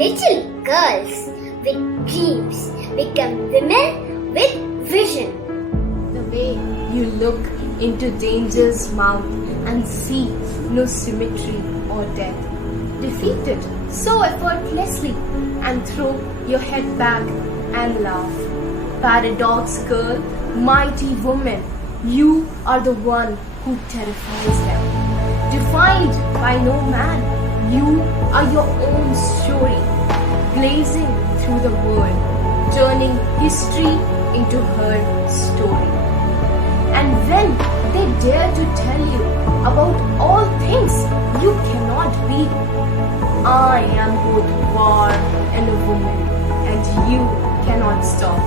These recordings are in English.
Little girls with dreams become women with vision. The way you look into danger's mouth and see no symmetry or death. Defeated so effortlessly and throw your head back and laugh. Paradox girl, mighty woman, you are the one who terrifies them. Defined by no man, you are your own story, blazing through the world, turning history into her story. And when they dare to tell you about all things you cannot be, I am both war and a woman, and you cannot stop.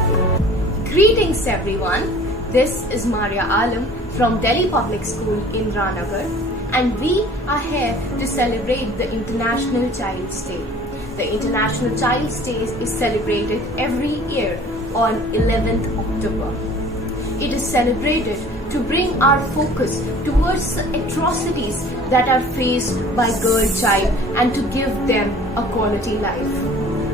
Greetings everyone, this is Maria Alam from Delhi Public School Indira Nagar, and we are here to celebrate the International Child's Day. The International Child's Day is celebrated every year on 11th October. It is celebrated to bring our focus towards the atrocities that are faced by girl child and to give them a quality life.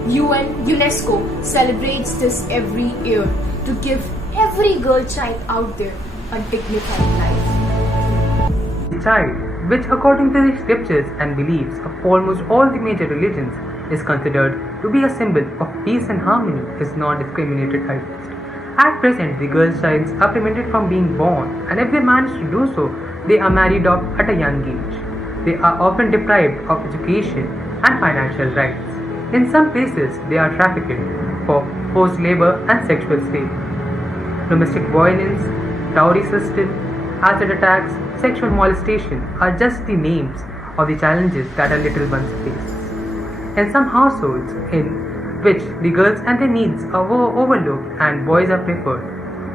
UNESCO celebrates this every year to give every girl child out there a dignified life. The child, which according to the scriptures and beliefs of almost all the major religions is considered to be a symbol of peace and harmony, is not discriminated against. At present, the girl childs are prevented from being born, and if they manage to do so, they are married off at a young age. They are often deprived of education and financial rights. In some places, they are trafficked for forced labor and sexual slavery. Domestic violence, dowry system, acid attacks, sexual molestation are just the names of the challenges that our little ones face. In some households in which the girls and their needs are overlooked and boys are preferred.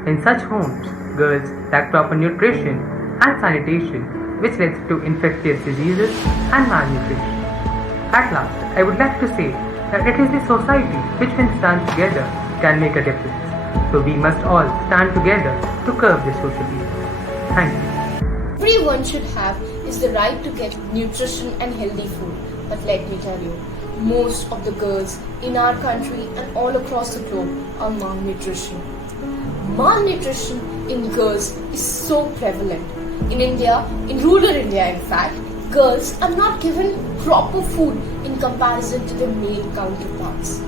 In such homes, girls lack proper nutrition and sanitation, which leads to infectious diseases and malnutrition. At last, I would like to say that it is the society which, when stand together, can make a difference. So we must all stand together to curb this social evil. Thank you. Everyone should have is the right to get nutrition and healthy food. But let me tell you, most of the girls in our country and all across the globe are malnutrition. Malnutrition in girls is so prevalent. In India, in rural India in fact, girls are not given proper food in comparison to their male counterparts.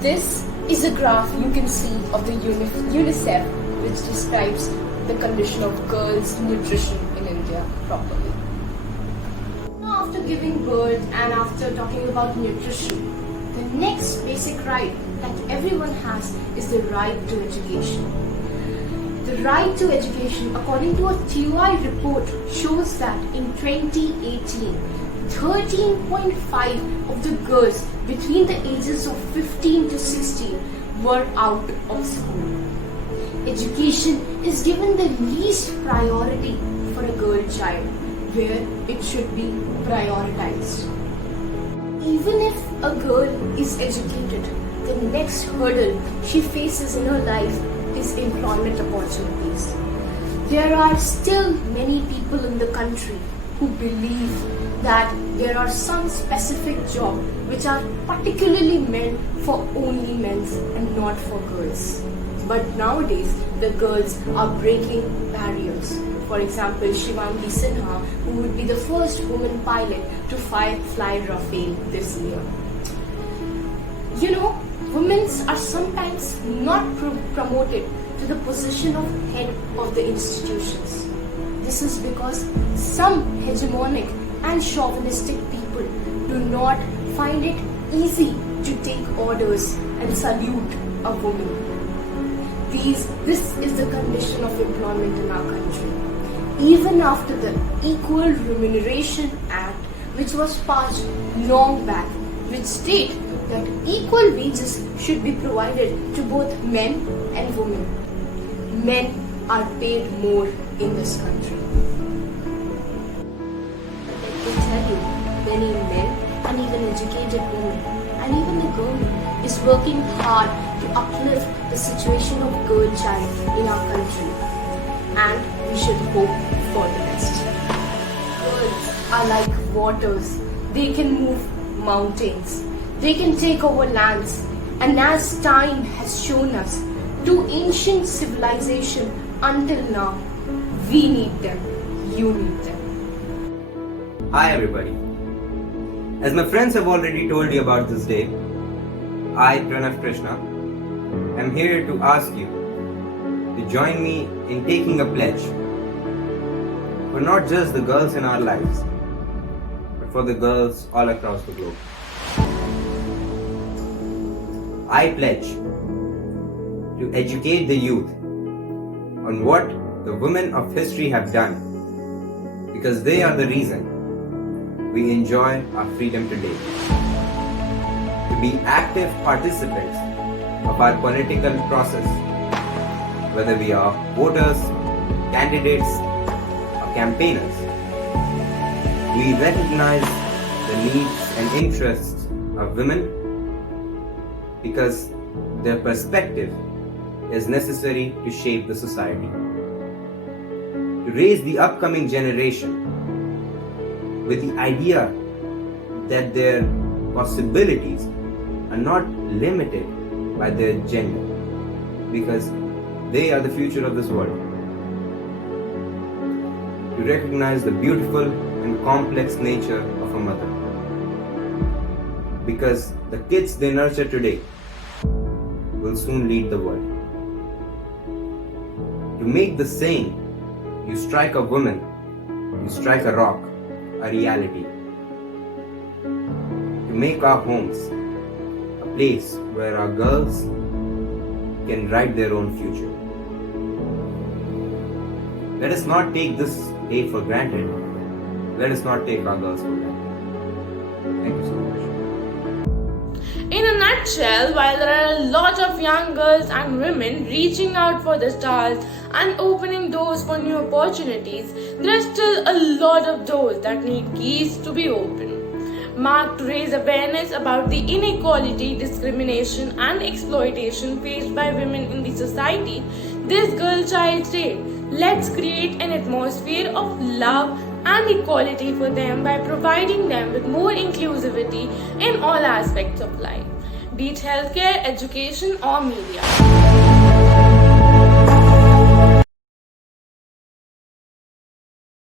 This is a graph you can see of the UNICEF, which describes the condition of girls' nutrition in India properly. After giving birth and after talking about nutrition, the next basic right that everyone has is the right to education. The right to education, according to a TUI report, shows that in 2018, 13.5% of the girls between the ages of 15 to 16 were out of school. Education is given the least priority for a girl child, where it should be prioritized. Even if a girl is educated, the next hurdle she faces in her life is employment opportunities. There are still many people in the country who believe that there are some specific jobs which are particularly meant for only men and not for girls. But nowadays, the girls are breaking barriers. For example, Shivangi Sinha, who would be the first woman pilot to fly Rafale this year. You know, women are sometimes not promoted to the position of head of the institutions. This is because some hegemonic and chauvinistic people do not find it easy to take orders and salute a woman. This is the condition of employment in our country. Even after the Equal Remuneration Act, which was passed long back, which state that equal wages should be provided to both men and women. Men are paid more in this country. But let me tell you, many men and even educated women and even the government is working hard to uplift the situation of girl child in our country. And we should hope for the best. Girls are like waters. They can move mountains. They can take over lands, and as time has shown us, to ancient civilization until now, we need them, you need them. Hi everybody. As my friends have already told you about this day, I, Pranav Krishna, am here to ask you to join me in taking a pledge for not just the girls in our lives, but for the girls all across the globe. I pledge to educate the youth on what the women of history have done, because they are the reason we enjoy our freedom today. To be active participants of our political process, whether we are voters, candidates, or campaigners. We recognize the needs and interests of women because their perspective is necessary to shape the society. To raise the upcoming generation with the idea that their possibilities are not limited by their gender, because they are the future of this world. To recognize the beautiful and complex nature of a mother, because the kids they nurture today will soon lead the world. To make the saying, you strike a woman, you strike a rock, a reality. To make our homes a place where our girls can write their own future. Let us not take this day for granted. Let us not take our girls for granted. Thank you so much. In a nutshell, while there are a lot of young girls and women reaching out for the stars and opening doors for new opportunities, there are still a lot of doors that need keys to be opened. Marked to raise awareness about the inequality, discrimination, and exploitation faced by women in the society, this Girl Child Day, let's create an atmosphere of love and equality for them by providing them with more inclusivity in all aspects of life, be it healthcare, education, or media.